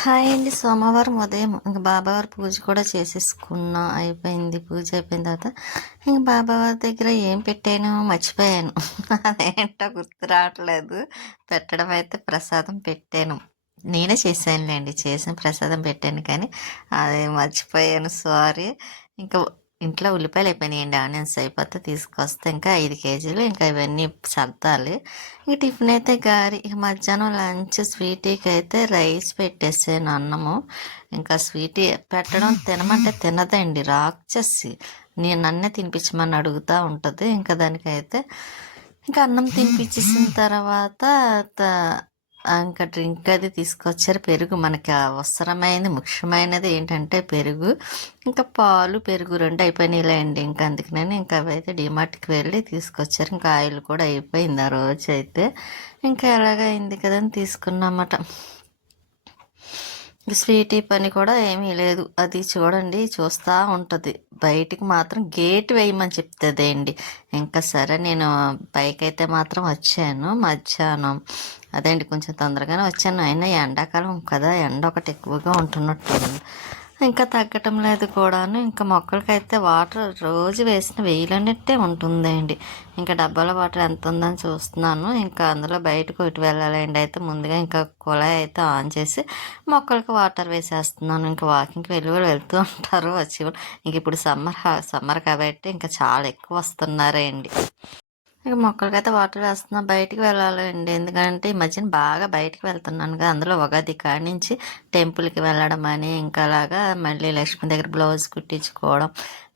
Hi అండి. సోమవారం ఉదయం ఇంక బాబావారి పూజ కూడా చేసేసుకున్నా. అయిపోయింది. పూజ అయిపోయిన తర్వాత ఇంక బాబావారి దగ్గర ఏం పెట్టానో మర్చిపోయాను. అదేంటో గుర్తు రావట్లేదు. పెట్టడం అయితే ప్రసాదం పెట్టాను. నేనే చేశానులేండి. చేసిన ప్రసాదం పెట్టాను కానీ అది మర్చిపోయాను. సారీ. ఇంకా ఇంట్లో ఉల్లిపాయలు అయిపోయినాయండి. ఆనియన్స్ అయిపోతే తీసుకొస్తే ఇంకా 5 కేజీలు ఇంకా ఇవన్నీ సర్దాలి. ఇంక టిఫిన్ అయితే గారి. ఇక మధ్యాహ్నం లంచ్ స్వీటీకి అయితే రైస్ పెట్టేసాను అన్నము. ఇంకా స్వీటీ పెట్టడం తినమంటే తినదండి, రాక్షసి. నేను నన్నే తినిపించమని అడుగుతూ ఉంటుంది. ఇంకా దానికైతే ఇంకా అన్నం తినిపించేసిన తర్వాత ఇంకా డ్రింక్ అది తీసుకొచ్చారు. పెరుగు మనకి అవసరమైనది, ముఖ్యమైనది ఏంటంటే పెరుగు. ఇంకా పాలు పెరుగు రెండు అయిపోయినాయిలేండి. ఇంకా అందుకని ఇంకా అవైతే డిమార్ట్కి వెళ్ళి తీసుకొచ్చారు. ఇంకా ఆయిల్ కూడా అయిపోయింది ఆ రోజు అయితే. ఇంకా ఎలాగైంది కదా అని తీసుకున్నామట. స్వీటీ పని కూడా ఏమీ లేదు. అది చూడండి చూస్తూ ఉంటుంది. బయటికి మాత్రం గేట్ వేయమని చెప్తుంది అండి. ఇంకా సరే నేను పైకి అయితే మాత్రం వచ్చాను మధ్యాహ్నం. అదేంటి కొంచెం తొందరగానే వచ్చాను. అయినా ఎండాకాలం కదా, ఎండ ఒకటి ఎక్కువగా ఉంటున్నట్టుంది. ఇంకా తగ్గటం లేదు కూడాను. ఇంకా మొక్కలకైతే వాటర్ రోజు వేసిన వేయలన్నట్టే ఉంటుందండి. ఇంకా డబ్బాలో వాటర్ ఎంత ఉందని చూస్తున్నాను. ఇంకా అందులో బయటకు ఇటు వెళ్ళాలండి. అయితే ముందుగా ఇంకా కుళాయి అయితే ఆన్ చేసి మొక్కలకు వాటర్ వేసేస్తున్నాను. ఇంకా వాకింగ్కి వెళ్తూ ఉంటారు వచ్చి. ఇంక ఇప్పుడు సమ్మర్ కాబట్టి ఇంకా చాలా ఎక్కువ వస్తున్నారండి. ఇక మొక్కలకైతే వాటర్ వేస్తున్నా. బయటికి వెళ్ళాలండి. ఎందుకంటే ఈ మధ్యన బాగా బయటికి వెళ్తున్నాను కదా. అందులో ఉగాది కాడి నుంచి టెంపుల్కి వెళ్ళడం అని ఇంకా అలాగా మళ్ళీ లక్ష్మి దగ్గర బ్లౌజ్ కుట్టించుకోవడం.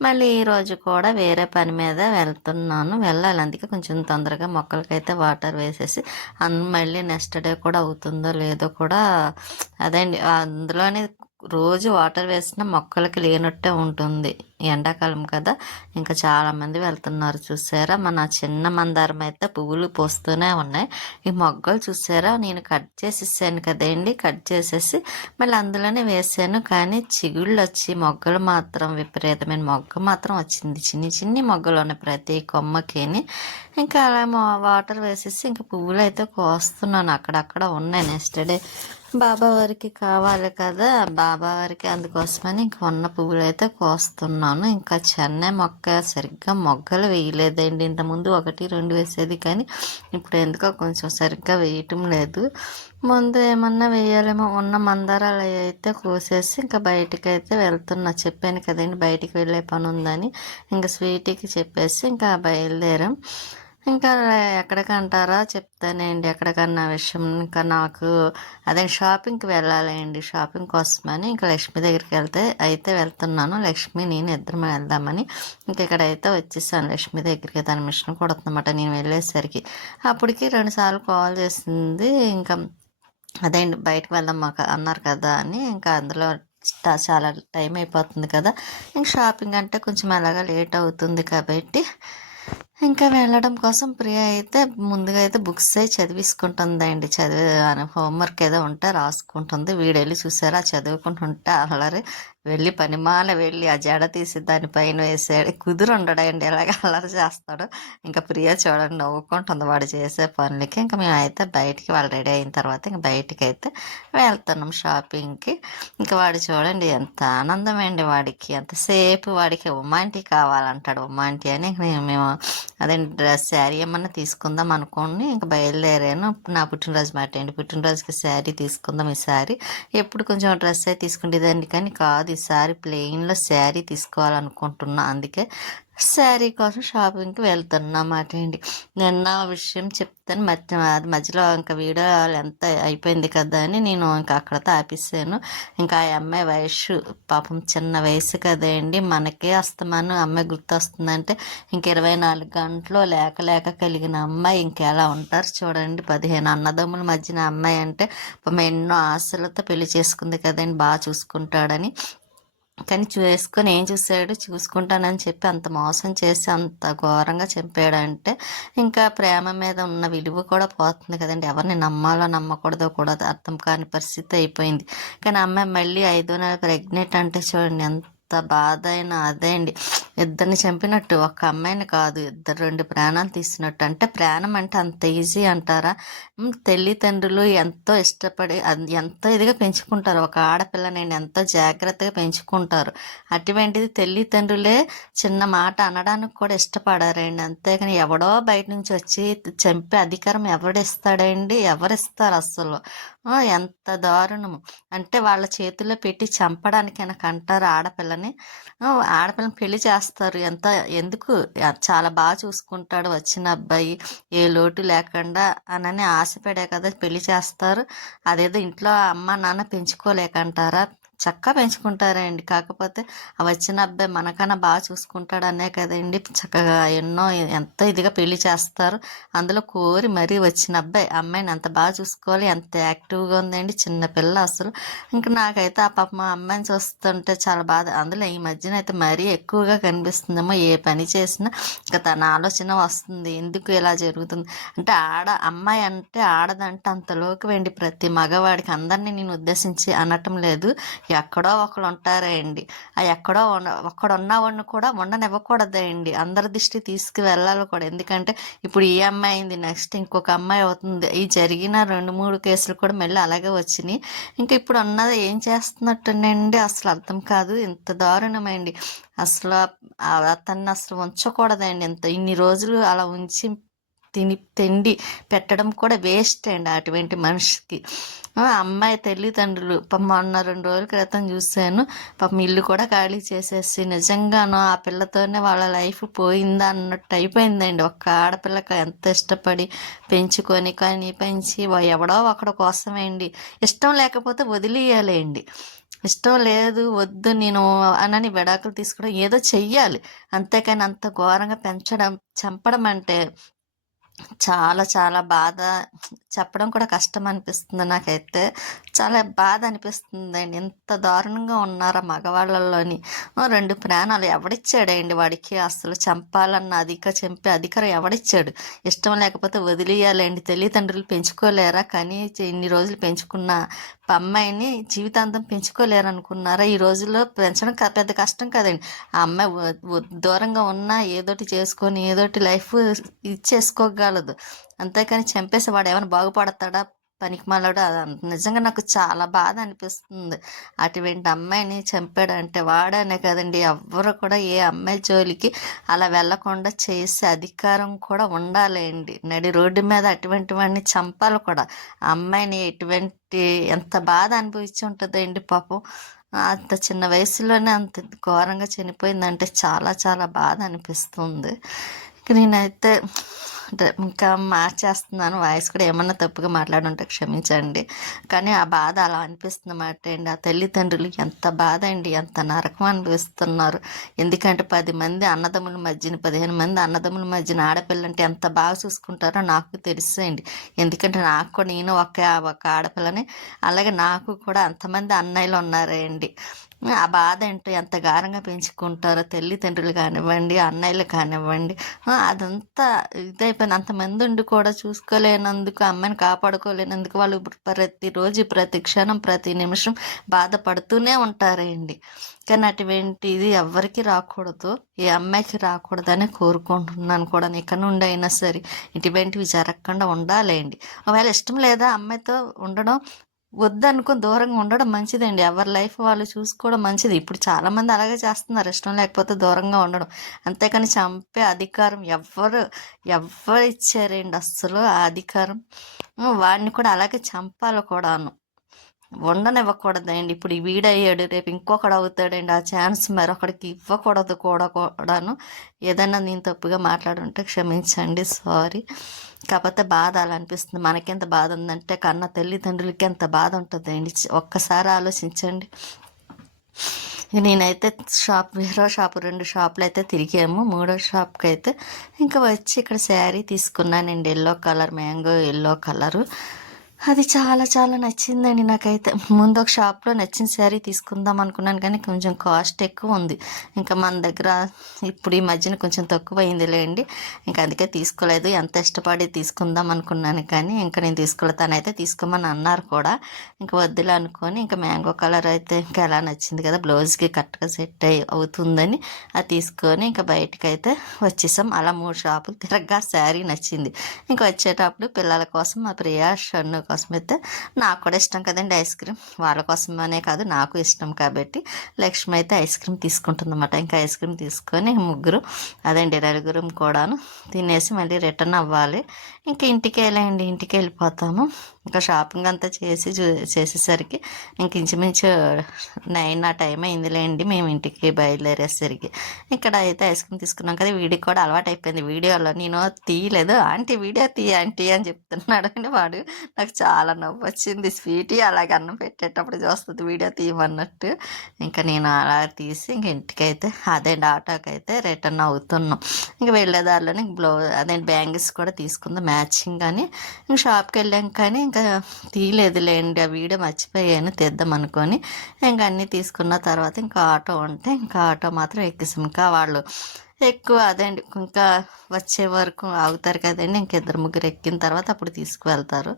మళ్ళీ ఈరోజు కూడా వేరే పని మీద వెళ్తున్నాను. వెళ్ళాలి. అందుకే కొంచెం తొందరగా మొక్కలకైతే వాటర్ వేసేసి మళ్ళీ నెక్స్ట్ డే కూడా అవుతుందో లేదో కూడా అదండి. అందులోనే రోజు వాటర్ వేసిన మొక్కలకి లేనట్టే ఉంటుంది. ఎండాకాలం కదా, ఇంకా చాలామంది వెళ్తున్నారు చూసారా. మన చిన్న మందారం అయితే పువ్వులు పోస్తూనే ఉన్నాయి. ఈ మొగ్గలు చూసారా, నేను కట్ చేసేసాను కదండి. కట్ చేసేసి మళ్ళీ అందులోనే వేసాను. కానీ చిగుళ్ళు వచ్చి మొగ్గలు మాత్రం విపరీతమైన మొగ్గ మాత్రం వచ్చింది. చిన్ని చిన్ని మొగ్గలు ఉన్నాయి ప్రతి కొమ్మకిని. ఇంకా అలా వాటర్ వేసేసి ఇంకా పువ్వులు అయితే కోస్తున్నాను. అక్కడక్కడ ఉన్నాయి. నెక్స్ట్ డే బాబావారికి కావాలి కదా, బాబావారికి అందుకోసమని ఇంక ఉన్న పువ్వులు అయితే కోస్తున్నాను. ఇంకా చెన్నై మొక్క సరిగ్గా మొగ్గలు వేయలేదండి. ఇంతకుముందు 1-2 వేసేది కానీ ఇప్పుడు ఎందుకో కొంచెం సరిగ్గా వేయటం లేదు. ముందు ఏమన్నా వేయాలేమో. ఉన్న మందారాలు అయితే కోసేసి ఇంకా బయటికి అయితే వెళ్తున్నా. చెప్పాను కదండి బయటికి వెళ్ళే పని ఉందని. ఇంకా స్వీటీకి చెప్పేసి ఇంకా బయలుదేరాం. ఇంకా ఎక్కడికంటారా చెప్తానండి. ఎక్కడికన్నా విషయం ఇంకా నాకు అదే షాపింగ్కి వెళ్ళాలండి. షాపింగ్ కోసమని ఇంకా లక్ష్మి దగ్గరికి వెళ్తున్నాను. లక్ష్మి నేను ఇద్దరం వెళ్దామని ఇంక ఇక్కడైతే వచ్చేసాను లక్ష్మి దగ్గరికి. తన మిషన్ కుడుతుందన్నమాట నేను వెళ్ళేసరికి. అప్పటికి 2 సార్లు కాల్ చేసింది. ఇంకా అదేండి బయటకు వెళ్దాం మాకు అన్నారు కదా అని ఇంకా అందులో చాలా టైం అయిపోతుంది కదా. ఇంక షాపింగ్ అంటే కొంచెం అలాగా లేట్ అవుతుంది కాబట్టి ఇంకా వెళ్ళడం కోసం ప్రియ అయితే ముందుగా అయితే బుక్స్ అయి చదివిసుకుంటుందండి. హోంవర్క్ ఏదో ఉంటే రాసుకుంటుంది. వీడెళ్ళి చూసారా చదువుకుంటుంటే అల్లరి వెళ్ళి పనిమాల వెళ్ళి ఆ జడ తీసి దానిపైన వేసాడు. ఉండడండి ఎలాగ అల్లరి చేస్తాడు. ఇంకా ప్రియ చూడండి నవ్వుకుంటుంది వాడు చేసే పనులకి. ఇంకా మేమైతే బయటికి వాళ్ళు రెడీ అయిన తర్వాత ఇంక బయటికి అయితే వెళ్తున్నాం షాపింగ్కి. ఇంకా వాడు చూడండి ఎంత ఆనందం అండి వాడికి. ఎంతసేపు వాడికి ఉమ్మాంటీ కావాలంటాడు. ఉమ్మాంటీ అని మేము అదే డ్రెస్ శారీ ఏమన్నా తీసుకుందాం అనుకోండి ఇంకా బయలుదేరాను. నా పుట్టినరోజు మాట అండి. పుట్టినరోజుకి శారీ తీసుకుందాం ఈసారి. ఎప్పుడు కొంచెం డ్రెస్ అయితే తీసుకుంటేదాన్ని కానీ కాదు, ఈసారి ప్లెయిన్లో శారీ తీసుకోవాలనుకుంటున్నా. అందుకే శారీ కోసం షాపింగ్కి వెళ్తున్నమాట అండి. నిన్న విషయం చెప్తాను మధ్యలో ఇంకా వీడియో ఎంత అయిపోయింది కదా అని నేను ఇంకా అక్కడతో ఆపేసాను. ఇంకా ఆ అమ్మాయి వయసు పాపం చిన్న వయసు కదండి. మనకే అస్తమానం అమ్మాయి గుర్తొస్తుందంటే ఇంక 24 గంటలు లేక కలిగిన అమ్మాయి ఇంకెలా ఉంటారు చూడండి. 15 అన్నదమ్ముల మధ్యన అమ్మాయి అంటే పాపం ఎన్నో ఆశలతో పెళ్లి చేసుకుంది కదండి, బాగా చూసుకుంటాడని. కానీ ఏం చూసాడు, చూసుకుంటానని చెప్పి అంత మోసం చేసి అంత ఘోరంగా చెప్పాడంటే ఇంకా ప్రేమ మీద ఉన్న విలువ కూడా పోతుంది కదండి. ఎవరిని నమ్మాలో నమ్మకూడదో కూడా అర్థం కాని పరిస్థితి అయిపోయింది. కానీ అమ్మాయి మళ్ళీ 5వ నెల ప్రెగ్నెంట్ అంటే చూడండి ఎంత బాధ అయినా అదే అండి. ఇద్దరిని చంపినట్టు, ఒక అమ్మాయిని కాదు, ఇద్దరు 2 ప్రాణాలు తీసినట్టు. అంటే ప్రాణం అంటే అంత ఈజీ అంటారా? తల్లిదండ్రులు ఎంతో ఇష్టపడి ఎంతో ఇదిగా పెంచుకుంటారు. ఒక ఆడపిల్లనండి ఎంతో జాగ్రత్తగా పెంచుకుంటారు. అటువంటిది తల్లిదండ్రులే చిన్న మాట అనడానికి కూడా ఇష్టపడారండి. అంతేగాని ఎవడో బయట నుంచి వచ్చి చంపే అధికారం ఎవడిస్తాడండి? ఎవరిస్తారు అస్సలు? ఎంత దారుణము. అంటే వాళ్ళ చేతుల్లో పెట్టి చంపడానికి అంటారు ఆడపిల్లని. ఆడపిల్లని పెళ్లి చేస్తారు. ఎందుకు? చాలా బాగా చూసుకుంటాడు వచ్చిన అబ్బాయి, ఏ లోటు లేకుండా అనని ఆశపడే కదా పెళ్లి చేస్తారు. అదేదో ఇంట్లో అమ్మ నాన్న పెంచుకోలేకంటారా? చక్కగా పెంచుకుంటారండి. కాకపోతే ఆ వచ్చిన అబ్బాయి మనకన్నా బాగా చూసుకుంటాడు అనే కదండి చక్కగా ఎంతో ఇదిగా పెళ్లి చేస్తారు. అందులో కోరి మరీ వచ్చిన అబ్బాయి అమ్మాయిని ఎంత బాగా చూసుకోవాలి, ఎంత యాక్టివ్గా ఉందండి చిన్నపిల్ల అసలు. ఇంకా నాకైతే ఆ పాప మా అమ్మాయిని చూస్తుంటే చాలా బాధ. అందులో ఈ మధ్యన అయితే మరీ ఎక్కువగా కనిపిస్తుందేమో. ఏ పని చేసినా ఇంకా తన ఆలోచన వస్తుంది, ఎందుకు ఇలా జరుగుతుంది అంటే. అమ్మాయి అంటే ఆడదంటే అంతలోకి వెండి ప్రతి మగవాడికి. అందరినీ నేను ఉద్దేశించి అనటం లేదు, ఎక్కడో ఒకళ్ళు ఉంటారండి. ఆ ఎక్కడో ఒక్కడున్నవాడిని కూడా ఉండనివ్వకూడదండి. అందరి దృష్టి తీసుకువెళ్ళాలి కూడా. ఎందుకంటే ఇప్పుడు ఈ అమ్మాయి అయింది, నెక్స్ట్ ఇంకొక అమ్మాయి అవుతుంది. ఈ జరిగిన 2-3 కేసులు కూడా మళ్ళీ అలాగే వచ్చినాయి. ఇంకా ఇప్పుడు ఉన్నది ఏం చేస్తున్నట్టునండి అసలు అర్థం కాదు. ఇంత దారుణమైంది అసలు. అతన్ని అసలు ఉంచకూడదండి. ఇన్ని రోజులు అలా ఉంచి తిండి పెట్టడం కూడా వేస్ట్ అండి అటువంటి మనిషికి. అమ్మాయి తల్లిదండ్రులు మొన్న 2 రోజుల క్రితం చూశాను, పాపం ఇల్లు కూడా ఖాళీ చేసేసి నిజంగాను ఆ పిల్లతోనే వాళ్ళ లైఫ్ పోయిందా అన్నట్టు అయిపోయిందండి. ఒక్క ఆడపిల్లకి ఎంత ఇష్టపడి పెంచుకొని పెంచి ఎవడో ఒకడి కోసమేండి. ఇష్టం లేకపోతే వదిలేయాలండి. ఇష్టం లేదు, వద్దు నేను అనని విడాకులు తీసుకోవడం ఏదో చెయ్యాలి. అంతేకాని అంత ఘోరంగా చంపడం అంటే చాలా చాలా బాధ. చెప్పడం కూడా కష్టం అనిపిస్తుంది నాకైతే. చాలా బాధ అనిపిస్తుందండి. ఇంత దారుణంగా ఉన్నారా మగవాళ్ళలోని. 2 ప్రాణాలు ఎవడిచ్చాడండి వాడికి? అసలు చంపాలన్న చంపే అధికారం ఎవడిచ్చాడు? ఇష్టం లేకపోతే వదిలేయాలండి. తల్లిదండ్రులు పెంచుకోలేరా? కానీ ఇన్ని రోజులు పెంచుకున్న అమ్మాయిని జీవితాంతం పెంచుకోలేరు అనుకున్నారా? ఈ రోజుల్లో పెంచడం పెద్ద కష్టం కదండి. ఆ అమ్మాయి దూరంగా ఉన్నా ఏదోటి చేసుకొని ఏదోటి లైఫ్ ఇచ్చేసుకోగలదు. అంతేకాని చంపేసి వాడు ఏమైనా బాగుపడతాడా? పనికిమాలాడు. నిజంగా నాకు చాలా బాధ అనిపిస్తుంది. అటువంటి అమ్మాయిని చంపాడంటే వాడనే కదండి, ఎవ్వరు కూడా ఏ అమ్మాయి జోలికి అలా వెళ్లకుండా చేసే అధికారం కూడా ఉండాలండి. నడి రోడ్డు మీద అటువంటి వాడిని చంపాలి కూడా. ఆ అమ్మాయిని ఎంత బాధ అనిపించి ఉంటుందండి పాపం. అంత చిన్న వయసులోనే అంత ఘోరంగా చనిపోయిందంటే చాలా చాలా బాధ అనిపిస్తుంది. నేనైతే ఇంకా మార్చేస్తున్నాను వాయిస్ కూడా. ఏమన్నా తప్పుగా మాట్లాడుంటే క్షమించండి. కానీ ఆ బాధ అలా అనిపిస్తుంది మాట అండి. ఆ తల్లిదండ్రులు ఎంత బాధ అండి, ఎంత నరకం అనిపిస్తున్నారు. ఎందుకంటే 10 మంది అన్నదమ్ముల మధ్యన 15 మంది అన్నదమ్ముల మధ్యన ఆడపిల్లంటే ఎంత బాగా చూసుకుంటారో నాకు తెలుసండి. ఎందుకంటే నాకు కూడా, నేను ఒక ఆడపిల్లని, అలాగే నాకు కూడా అంతమంది అన్నయ్యలు ఉన్నారండి. ఆ బాధ ఏంటో ఎంత గారంగా పెంచుకుంటారో తల్లిదండ్రులు కానివ్వండి, అన్నయ్యలు కానివ్వండి. అదంతా ఇదైపోయింది. అంతమంది ఉండి కూడా చూసుకోలేనందుకు, అమ్మాయిని కాపాడుకోలేనందుకు వాళ్ళు ప్రతిరోజు ప్రతి క్షణం ప్రతి నిమిషం బాధపడుతూనే ఉంటారండి. కానీ అటువంటిది ఎవ్వరికి రాకూడదు, ఏ అమ్మాయికి రాకూడదని కోరుకుంటున్నాను కూడా. ఇక నుండి అయినా సరే ఇటువంటివి జరగకుండా ఉండాలండి. ఒకవేళ ఇష్టం లేదా అమ్మాయితో ఉండడం, వద్దనుకొని దూరంగా ఉండడం మంచిదండి. ఎవరి లైఫ్ వాళ్ళు చూసుకోవడం మంచిది. ఇప్పుడు చాలామంది అలాగే చేస్తున్నారు, ఇష్టం లేకపోతే దూరంగా ఉండడం. అంతేకాని చంపే అధికారం ఎవరు ఇచ్చారండి అస్సలు ఆ అధికారం? వాడిని కూడా అలాగే చంపాలి కూడాను, ఉండనివ్వకూడదండి. ఇప్పుడు వీడయ్యాడు, రేపు ఇంకొకడు అవుతాడండి. ఆ ఛాన్స్ మరొకడికి ఇవ్వకూడదు కూడాను. ఏదైనా నేను తప్పుగా మాట్లాడుంటే క్షమించండి, సారీ. కాకపోతే బాధ అలా అనిపిస్తుంది. మనకెంత బాధ ఉందంటే కన్న తల్లిదండ్రులకి ఎంత బాధ ఉంటుందండి. ఒక్కసారి ఆలోచించండి. నేనైతే వేరే షాపు 2 షాపులు అయితే తిరిగాము. 3వ షాప్కి అయితే ఇంకా వచ్చి ఇక్కడ శారీ తీసుకున్నానండి. Yellow colour, mango yellow colour. అది చాలా చాలా నచ్చిందండి నాకైతే. ముందు ఒక షాప్‌లో నచ్చిన శారీ తీసుకుందాం అనుకున్నాను కానీ కొంచెం కాస్ట్ ఎక్కువ ఉంది. ఇంకా మన దగ్గర ఇప్పుడు ఈ మధ్యన కొంచెం తక్కువయిందిలేండి. ఇంక అందుకే తీసుకోలేదు. ఎంత ఇష్టపడి తీసుకుందాం అనుకున్నాను కానీ ఇంక నేను తీసుకోలేదు. తనైతే తీసుకోమని అన్నారు కూడా. ఇంక వద్దులే అనుకోని ఇంక మ్యాంగో కలర్ అయితే ఇంకా ఎలా నచ్చింది కదా! బ్లౌజ్‌కి కరెక్ట్‌గా సెట్ అవుతుందని అది తీసుకొని ఇంక బయటికైతే వచ్చేసాం. అలా 3 షాపులు తిరగ్గా శారీ నచ్చింది. ఇంక వచ్చేటప్పుడు పిల్లల కోసం మా ప్రియా, షన్ను కోసం అయితే నాకు కూడా ఇష్టం కదండి ఐస్ క్రీమ్. వాళ్ళ కోసమనే కాదు నాకు ఇష్టం కాబట్టి లక్ష్మి అయితే ఐస్ క్రీమ్ తీసుకుంటుందన్నమాట. ఇంకా ఐస్ క్రీమ్ తీసుకొని ముగ్గురు అదండి నలుగురం కూడాను తినేసి మళ్ళీ రిటర్న్ అవ్వాలి. ఇంకా ఇంటికి వెళ్ళండి, ఇంటికి వెళ్ళిపోతాము. ఇంకా షాపింగ్ అంతా చేసేసరికి ఇంక ఇంచుమించు 9 ఆ టైం అయిందిలేండి మేము ఇంటికి బయలుదేరేసరికి. ఇక్కడ అయితే ఐస్ క్రీమ్ తీసుకున్నాం కదా, వీడికి కూడా అలవాటు అయిపోయింది. వీడియోలో నేను తీయలేదు, ఆంటీ వీడియో తీయ ఆంటీ అని చెప్తున్నాడు అని వాడు. నాకు చాలా నవ్వు వచ్చింది. స్వీటీ అలాగే అన్నం పెట్టేటప్పుడు చూస్తుంది వీడియో తీయమన్నట్టు. ఇంకా నేను అలా తీసి ఇంక ఇంటికైతే అదేంటి ఆటోకి అయితే రిటర్న్ అవుతున్నాం. ఇంక వెళ్ళేదారిలోనే అదేంటి బ్యాంగిల్స్ కూడా తీసుకుందాం మ్యాచింగ్ అని ఇంక షాప్కి వెళ్ళాం కానీ ఇంకా తీయలేదులేండి, ఆ వీడియో మర్చిపోయాను తీద్దాం అనుకొని. ఇంక అన్నీ తీసుకున్న తర్వాత ఇంకా ఆటో ఉంటే ఇంకా ఆటో మాత్రం ఎక్కేసాం. ఇంకా వాళ్ళు ఎక్కువ అదండి ఇంకా వచ్చే వరకు ఆగుతారు కదండి. ఇంక ఇద్దరు ముగ్గురు ఎక్కిన తర్వాత అప్పుడు తీసుకువెళ్తారు.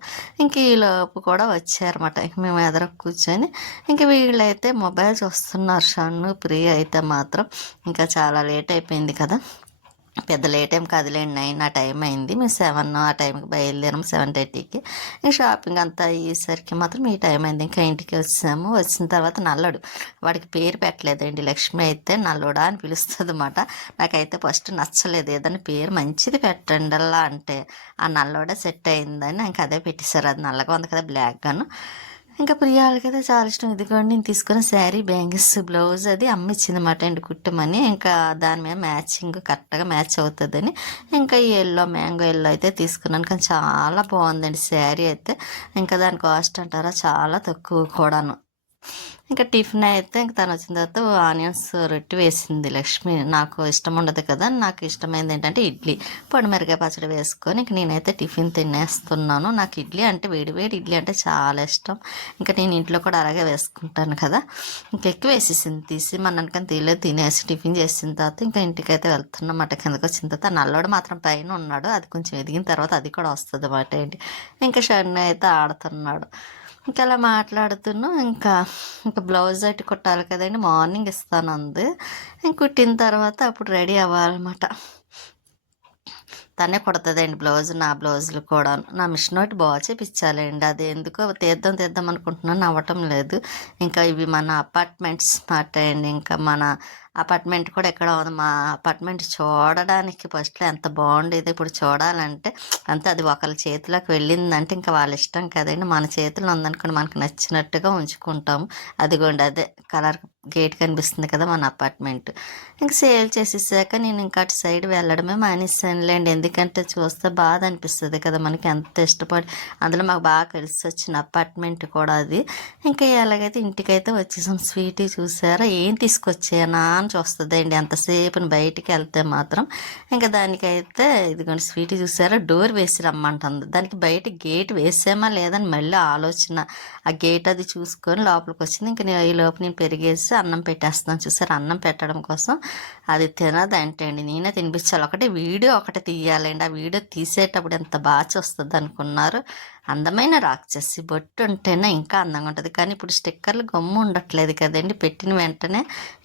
ఇంక ఈలోపు కూడా వచ్చారన్నమాట. ఇంక మేము ఎదురు కూర్చొని ఇంక వీళ్ళైతే మొబైల్ చూస్తున్నారు. షన్ను ప్రియ అయితే మాత్రం ఇంకా చాలా లేట్ అయిపోయింది కదా, పెద్ద లేట్ ఏం కాదులేండి, 9 ఆ టైం అయింది. మేము 7 ఆ టైంకి బయలుదేరాము, 7:30కి. ఇంక షాపింగ్ అంతా అయ్యేసరికి మాత్రం ఈ టైం అయింది. ఇంకా ఇంటికి వచ్చాము. వచ్చిన తర్వాత నల్లడు, వాడికి పేరు పెట్టలేదండి. లక్ష్మి అయితే నల్లుడా అని పిలుస్తుంది అన్నమాట. నాకైతే ఫస్ట్ నచ్చలేదు. ఏదైనా పేరు మంచిది పెట్టండి అలా అంటే ఆ నల్లోడే సెట్ అయిందని ఇంక అదే పెట్టేశారు. అది నల్లగా ఉంది కదా బ్లాక్గాను. ఇంకా ప్రియాలకైతే చాలా ఇష్టం. ఇదిగోండి నేను తీసుకున్న శారీ, బ్యాంగిల్స్, బ్లౌజ్ అది అమ్మ ఇచ్చిందన్నమాట అండి కుట్టమని. ఇంకా దాని మీద మ్యాచింగ్ కరెక్ట్గా మ్యాచ్ అవుతుందని ఇంకా ఈ మ్యాంగో ఎల్లో అయితే తీసుకున్నాను. కానీ చాలా బాగుందండి శారీ అయితే. ఇంకా దాని కాస్ట్ అంటారా చాలా తక్కువ కూడాను. ఇంకా టిఫిన్ అయితే ఇంక తను వచ్చిన తర్వాత ఆనియన్స్ రొట్టి వేసింది లక్ష్మి. నాకు ఇష్టం ఉండదు కదా, నాకు ఇష్టమైంది ఏంటంటే ఇడ్లీ, పొడిమిరకాయ పచ్చడి వేసుకొని ఇంక నేనైతే టిఫిన్ తినేస్తున్నాను. నాకు ఇడ్లీ అంటే వేడి వేడి ఇడ్లీ అంటే చాలా ఇష్టం. ఇంకా నేను ఇంట్లో కూడా అలాగే వేసుకుంటాను కదా. ఇంకా ఎక్కువ వేసేసింది తీసి మనకని తీయలేదు. తినేసి టిఫిన్ చేసిన తర్వాత ఇంకా ఇంటికైతే వెళ్తున్నమాట. కిందకి వచ్చిన తర్వాత నల్లోడు మాత్రం పైన ఉన్నాడు. అది కొంచెం ఎదిగిన తర్వాత అది కూడా వస్తుంది అన్నమాట ఏంటి. ఇంకా షన్ను అయితే ఆడుతున్నాడు. ఇంకా అలా మాట్లాడుతున్నాం. ఇంకా బ్లౌజ్ అయితే కుట్టాలి కదండి, మార్నింగ్ ఇస్తాను అంది. ఇంక కుట్టిన తర్వాత అప్పుడు రెడీ అవ్వాలన్నమాట. తనే కుడుతుందండి బ్లౌజ్, నా బ్లౌజులు కూడా. నా మిషన్ ఒకటి బాగా చేపించాలండి, అది ఎందుకో తీద్దాం అనుకుంటున్నాను, అవ్వటం లేదు. ఇంకా ఇవి మన అపార్ట్మెంట్స్ మాట అండి. ఇంకా మన అపార్ట్మెంట్ కూడా ఎక్కడ ఉంది. మా అపార్ట్మెంట్ చూడడానికి ఫస్ట్లో ఎంత బాగుండేది, ఇప్పుడు చూడాలంటే అంతే అది ఒకళ్ళ చేతిలోకి వెళ్ళిందంటే ఇంకా వాళ్ళ ఇష్టం కదండి. మన చేతిలో ఉందనుకోండి మనకు నచ్చినట్టుగా ఉంచుకుంటాము. అదిగోండి అదే కలర్ గేట్ కనిపిస్తుంది కదా మన అపార్ట్మెంట్. ఇంక సేల్ చేసేసాక నేను ఇంకా అటు సైడ్ వెళ్ళడమే మానేసానులేండి. ఎందుకంటే చూస్తే బాధ అనిపిస్తుంది కదా మనకి, ఎంత ఇష్టపడి అందులో మాకు బాగా కలిసి వచ్చిన అపార్ట్మెంట్ కూడా అది. ఇంకా ఎలాగైతే ఇంటికైతే వచ్చేసాం. స్వీటీ చూసారా ఏం తీసుకొచ్చానా అని చూస్తుందండి ఎంతసేపు బయటికి వెళ్తే మాత్రం. ఇంకా దానికైతే ఇదిగోండి స్వీటీ చూసారా డోర్ వేసి రమ్మంటుంది. దానికి బయట గేట్ వేసామా లేదని మళ్ళీ ఆలోచన. ఆ గేట్ అది చూసుకొని లోపలికి వచ్చింది. ఇంక ఈ లోపు నేను పెరిగేసి అన్నం పెట్టేస్తున్నాను. చూసారు అన్నం పెట్టడం కోసం అది తినదంటే అండి నేనే తినిపించాలి. వీడియో ఒకటి తీయాలండి. ఆ వీడియో తీసేటప్పుడు ఎంత బాగా వస్తుంది అనుకున్నారు. అందమైన రాక్షసి బొట్టు ఉంటేనే ఇంకా అందంగా ఉంటుంది. కానీ ఇప్పుడు స్టిక్కర్లు గమ్ము ఉండట్లేదు కదండి, పెట్టిన వెంటనే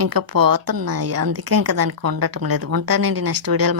ఇంకా పోతున్నాయి. అందుకే ఇంకా దానికి ఉండటం లేదు. ఉంటానండి నెక్స్ట్ వీడియోలో.